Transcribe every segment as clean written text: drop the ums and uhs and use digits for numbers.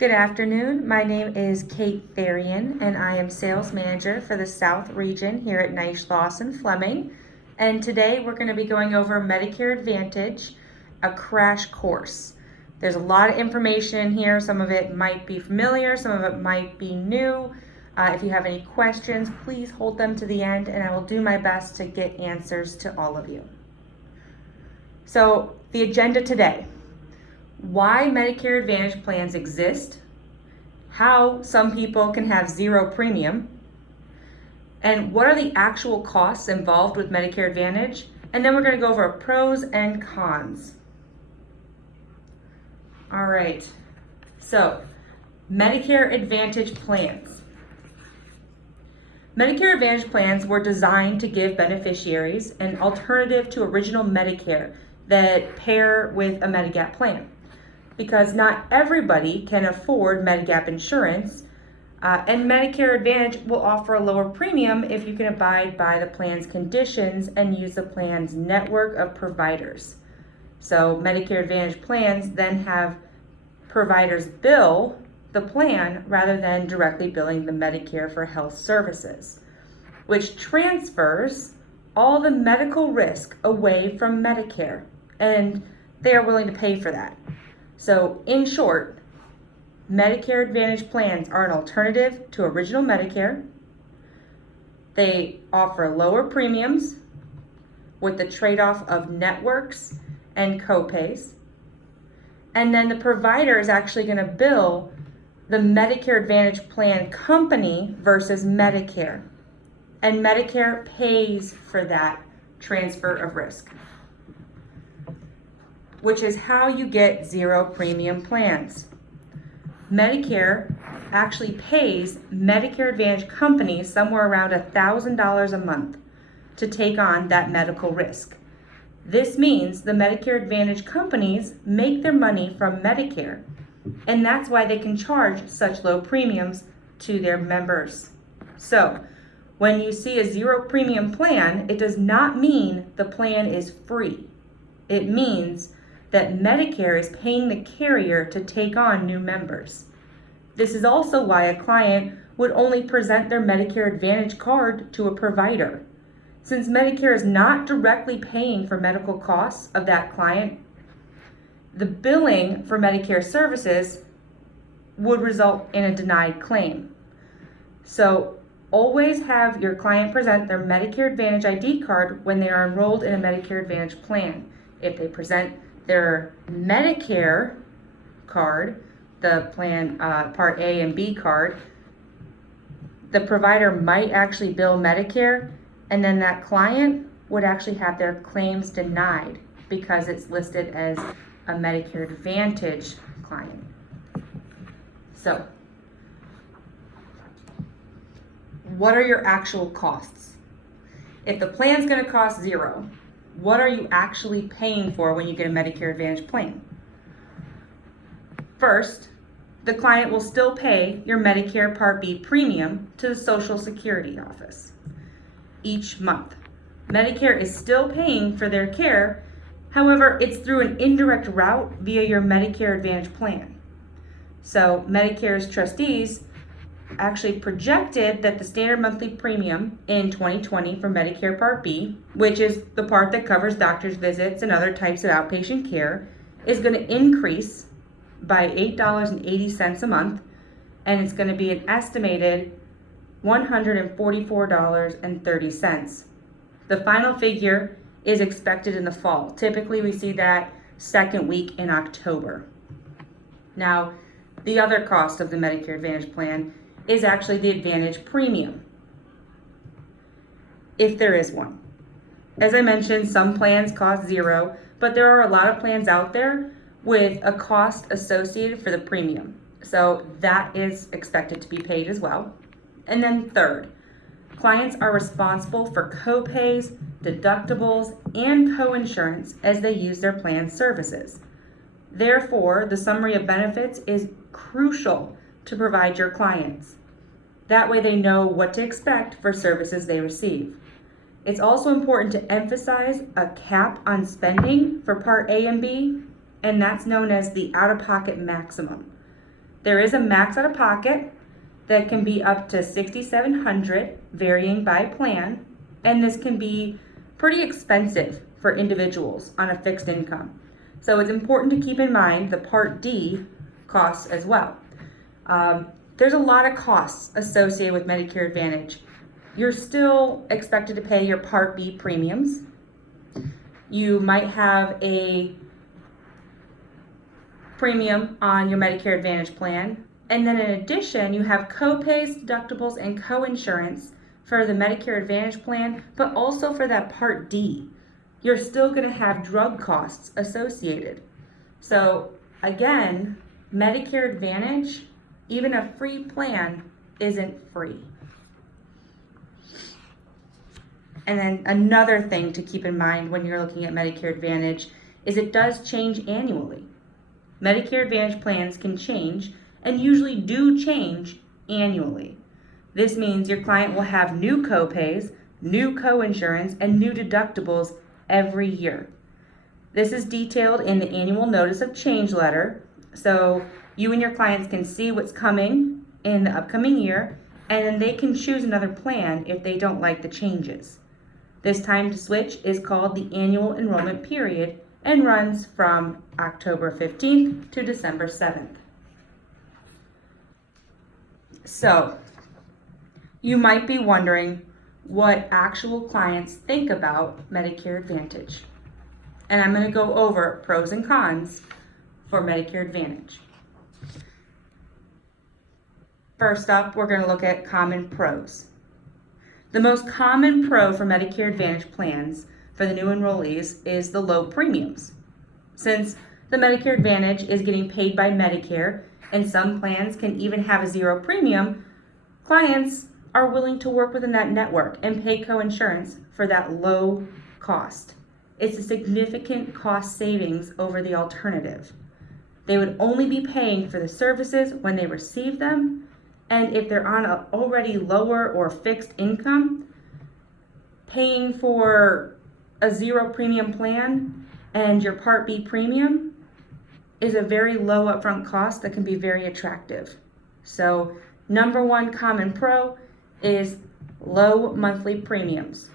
Good afternoon. My name is Kate Therrien, and I am Sales Manager for the South Region here at Neisch Lawson Fleming. And today we're going to be going over Medicare Advantage, a crash course. There's a lot of information in here. Some of it might be familiar, some of it might be new. If you have any questions, please hold them to the end, and I will do my best to get answers to all of you. So, the agenda today. Why Medicare Advantage plans exist, how some people can have zero premium, and what are the actual costs involved with Medicare Advantage, and then we're going to go over pros and cons. All right, so Medicare Advantage plans. Medicare Advantage plans were designed to give beneficiaries an alternative to original Medicare that pair with a Medigap plan. Because not everybody can afford Medigap insurance, and Medicare Advantage will offer a lower premium if you can abide by the plan's conditions and use the plan's network of providers. So Medicare Advantage plans then have providers bill the plan rather than directly billing the Medicare for health services, which transfers all the medical risk away from Medicare, and they are willing to pay for that. So, in short, Medicare Advantage plans are an alternative to original Medicare. They offer lower premiums with the trade-off of networks and copays. And then the provider is actually going to bill the Medicare Advantage plan company versus Medicare. And Medicare pays for that transfer of risk, which is how you get zero premium plans. Medicare actually pays Medicare Advantage companies somewhere around $1,000 a month to take on that medical risk. This means the Medicare Advantage companies make their money from Medicare, and that's why they can charge such low premiums to their members. So, when you see a zero premium plan, it does not mean the plan is free. It means that Medicare is paying the carrier to take on new members. This is also why a client would only present their Medicare Advantage card to a provider. Since Medicare is not directly paying for medical costs of that client, the billing for Medicare services would result in a denied claim. So always have your client present their Medicare Advantage ID card when they are enrolled in a Medicare Advantage plan. If they present their Medicare card, the plan Part A and B card, the provider might actually bill Medicare, and then that client would actually have their claims denied because it's listed as a Medicare Advantage client. So, what are your actual costs? If the plan's going to cost zero, what are you actually paying for when you get a Medicare Advantage plan? First, the client will still pay your Medicare Part B premium to the Social Security office each month. Medicare is still paying for their care, however, it's through an indirect route via your Medicare Advantage plan. So Medicare's trustees actually projected that the standard monthly premium in 2020 for Medicare Part B, which is the part that covers doctor's visits and other types of outpatient care, is going to increase by $8.80 a month, and it's going to be an estimated $144.30. The final figure is expected in the fall. Typically, we see that second week in October. Now, the other cost of the Medicare Advantage plan is actually the Advantage premium, if there is one. As I mentioned, some plans cost zero, but there are a lot of plans out there with a cost associated for the premium. So that is expected to be paid as well. And then third, clients are responsible for co-pays, deductibles, and co-insurance as they use their plan services. Therefore, the summary of benefits is crucial to provide your clients. That way they know what to expect for services they receive. It's also important to emphasize a cap on spending for Part A and B, and that's known as the out-of-pocket maximum. There is a max out of pocket that can be up to $6,700, varying by plan, and this can be pretty expensive for individuals on a fixed income. So it's important to keep in mind the Part D costs as well. There's a lot of costs associated with Medicare Advantage. You're still expected to pay your Part B premiums. You might have a premium on your Medicare Advantage plan. And then in addition, you have co-pays, deductibles, and co-insurance for the Medicare Advantage plan, but also for that Part D. You're still going to have drug costs associated. So again, Medicare Advantage, even a free plan, isn't free. And then another thing to keep in mind when you're looking at Medicare Advantage is it does change annually. Medicare Advantage plans can change and usually do change annually. This means your client will have new co-pays, new co-insurance, and new deductibles every year. This is detailed in the annual notice of change letter, so you and your clients can see what's coming in the upcoming year, and then they can choose another plan if they don't like the changes. This time to switch is called the annual enrollment period and runs from October 15th to December 7th. So, you might be wondering what actual clients think about Medicare Advantage. And I'm going to go over pros and cons for Medicare Advantage. First up, we're going to look at common pros. The most common pro for Medicare Advantage plans for the new enrollees is the low premiums. Since the Medicare Advantage is getting paid by Medicare, and some plans can even have a zero premium, clients are willing to work within that network and pay co-insurance for that low cost. It's a significant cost savings over the alternative. They would only be paying for the services when they receive them, and if they're on an already lower or fixed income, paying for a zero premium plan and your Part B premium is a very low upfront cost that can be very attractive. So, number one common pro is low monthly premiums.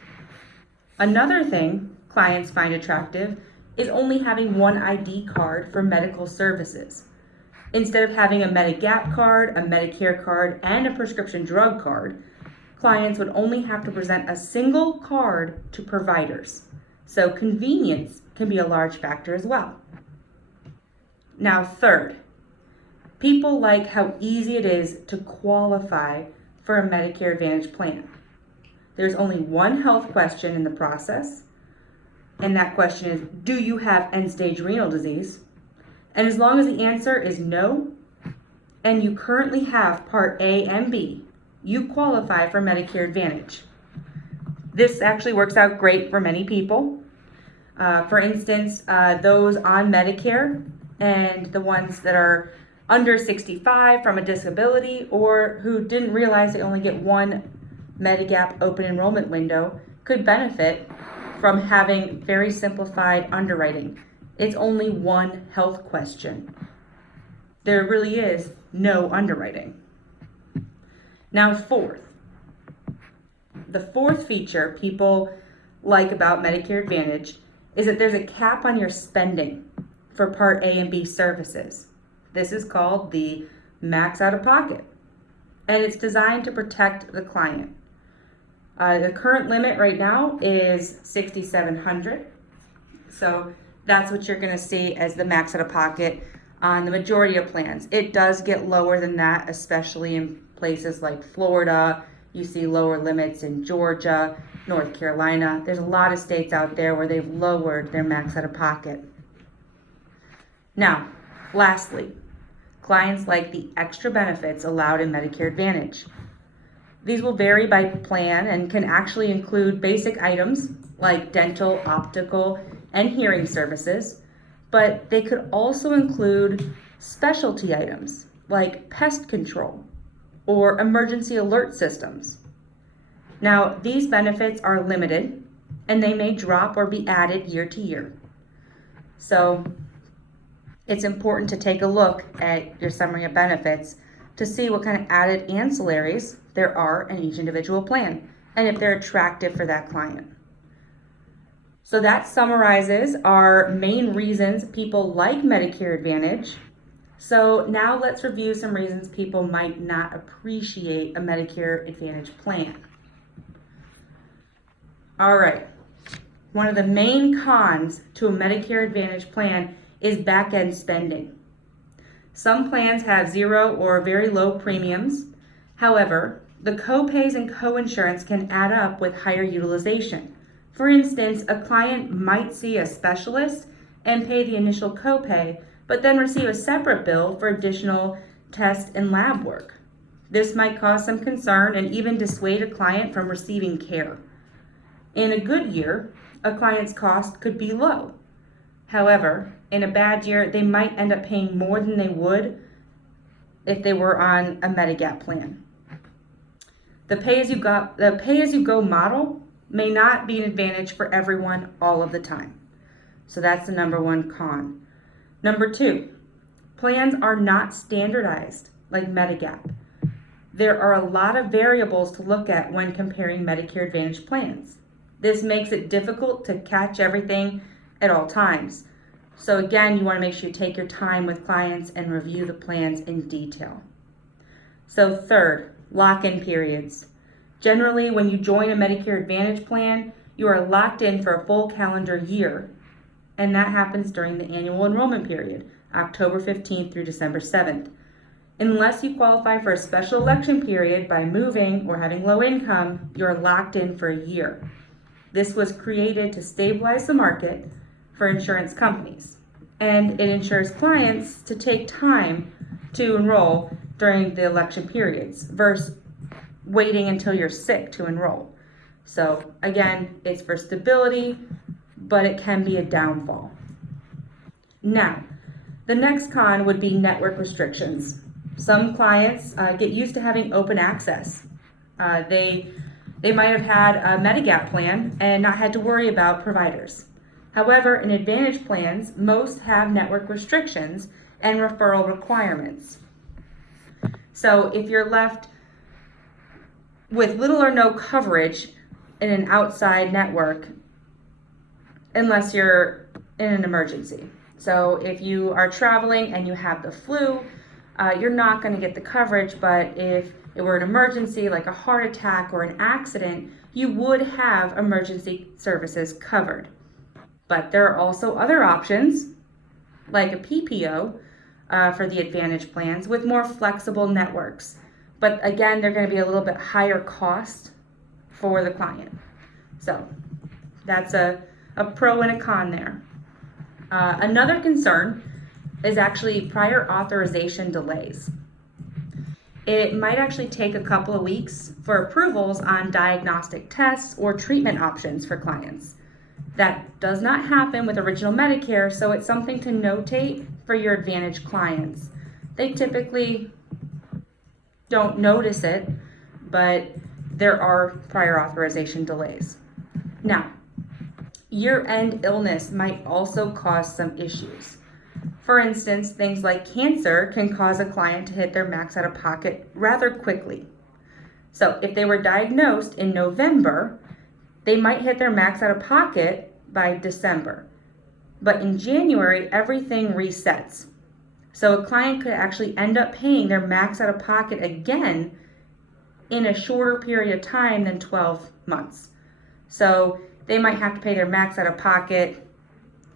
Another thing clients find attractive is only having one ID card for medical services. Instead of having a Medigap card, a Medicare card, and a prescription drug card, clients would only have to present a single card to providers. So convenience can be a large factor as well. Now, third, people like how easy it is to qualify for a Medicare Advantage plan. There's only one health question in the process, and that question is, do you have end-stage renal disease? And as long as the answer is no, and you currently have Part A and B, you qualify for Medicare Advantage. This actually works out great for many people. For instance, those on Medicare and the ones that are under 65 from a disability or who didn't realize they only get one Medigap open enrollment window could benefit from having very simplified underwriting. It's only one health question. There really is no underwriting. Now, the fourth feature people like about Medicare Advantage is that there's a cap on your spending for Part A and B services. This is called the max out of pocket, and it's designed to protect the client. The current limit right now is $6,700, so that's what you're going to see as the max out of pocket on the majority of plans. It does get lower than that, especially in places like Florida. You see lower limits in Georgia, North Carolina. There's a lot of states out there where they've lowered their max out of pocket. Now, lastly, clients like the extra benefits allowed in Medicare Advantage. These will vary by plan and can actually include basic items like dental, optical, and hearing services, but they could also include specialty items like pest control or emergency alert systems. Now, these benefits are limited and they may drop or be added year to year. So, It's important to take a look at your summary of benefits to see what kind of added ancillaries there are in each individual plan and if they're attractive for that client. So that summarizes our main reasons people like Medicare Advantage. So now let's review some reasons people might not appreciate a Medicare Advantage plan. All right, one of the main cons to a Medicare Advantage plan is back-end spending. Some plans have zero or very low premiums. However, the co-pays and co-insurance can add up with higher utilization. For instance, a client might see a specialist and pay the initial copay, but then receive a separate bill for additional test and lab work. This might cause some concern and even dissuade a client from receiving care. In a good year, a client's cost could be low. However, in a bad year, they might end up paying more than they would if they were on a Medigap plan. The pay-as-you-go model may not be an advantage for everyone all of the time. So that's the number one con. Number two, plans are not standardized like Medigap. There are a lot of variables to look at when comparing Medicare Advantage plans. This makes it difficult to catch everything at all times. So again, you want to make sure you take your time with clients and review the plans in detail. So third, lock-in periods. Generally, when you join a Medicare Advantage plan, you are locked in for a full calendar year, and that happens during the annual enrollment period, October 15th through December 7th. Unless you qualify for a special election period by moving or having low income, you're locked in for a year. This was created to stabilize the market for insurance companies, and it ensures clients to take time to enroll during the election periods versus waiting until you're sick to enroll. So again, it's for stability, but it can be a downfall. Now, the next con would be network restrictions. Some clients get used to having open access. They might have had a Medigap plan and not had to worry about providers. However, in Advantage plans, most have network restrictions and referral requirements. So if you're left with little or no coverage in an outside network, unless you're in an emergency. So if you are traveling and you have the flu, you're not going to get the coverage, but if it were an emergency like a heart attack or an accident, you would have emergency services covered. But there are also other options, like a PPO for the Advantage plans with more flexible networks. But again, they're going to be a little bit higher cost for the client. So that's a pro and a con there. Another concern is actually prior authorization delays. It might actually take a couple of weeks for approvals on diagnostic tests or treatment options for clients. That does not happen with Original Medicare, so it's something to notate for your Advantage clients. They typically don't notice it, but there are prior authorization delays. Now, year-end illness might also cause some issues. For instance, things like cancer can cause a client to hit their max out of pocket rather quickly. So if they were diagnosed in November, they might hit their max out of pocket by December. But in January, everything resets. So a client could actually end up paying their max out of pocket again in a shorter period of time than 12 months. So they might have to pay their max out of pocket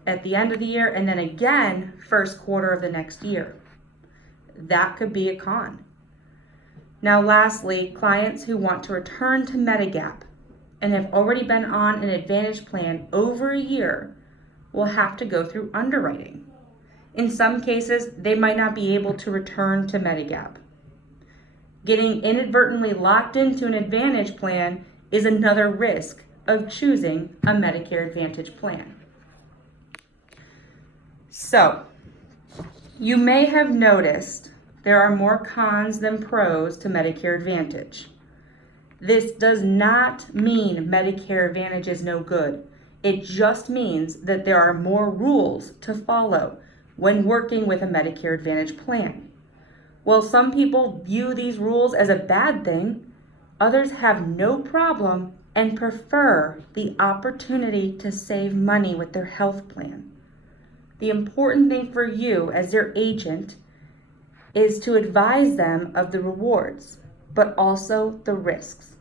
at the end of the year and then again first quarter of the next year. That could be a con. Now lastly, clients who want to return to Medigap and have already been on an Advantage plan over a year will have to go through underwriting. In some cases, they might not be able to return to Medigap. Getting inadvertently locked into an Advantage plan is another risk of choosing a Medicare Advantage plan. So, you may have noticed there are more cons than pros to Medicare Advantage. This does not mean Medicare Advantage is no good. It just means that there are more rules to follow when working with a Medicare Advantage plan. While some people view these rules as a bad thing, others have no problem and prefer the opportunity to save money with their health plan. The important thing for you as their agent is to advise them of the rewards, but also the risks.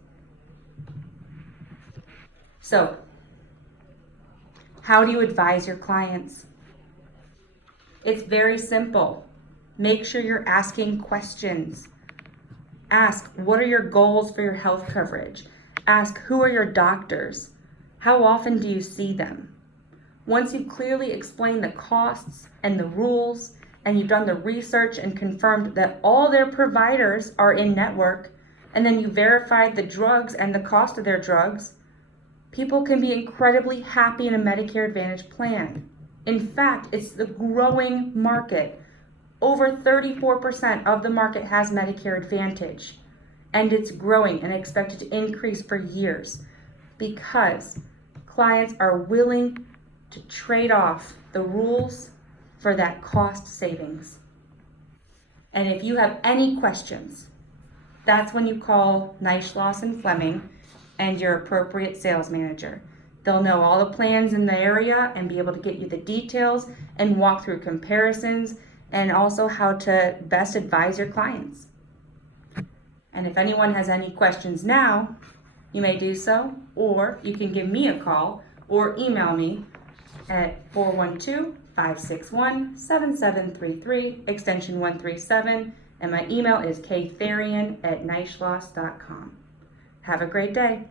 So, how do you advise your clients? It's very simple. Make sure you're asking questions. Ask, what are your goals for your health coverage? Ask, who are your doctors? How often do you see them? Once you've clearly explained the costs and the rules, and you've done the research and confirmed that all their providers are in network, and then you verified the drugs and the cost of their drugs, people can be incredibly happy in a Medicare Advantage plan. In fact, it's the growing market. Over 34% of the market has Medicare Advantage, and it's growing and expected to increase for years because clients are willing to trade off the rules for that cost savings. And if you have any questions, that's when you call Neishloss and Fleming and your appropriate sales manager. They'll know all the plans in the area and be able to get you the details and walk through comparisons and also how to best advise your clients. And if anyone has any questions now, you may do so, or you can give me a call or email me at 412-561-7733, extension 137, and my email is katherrien@neishloss.com. Have a great day.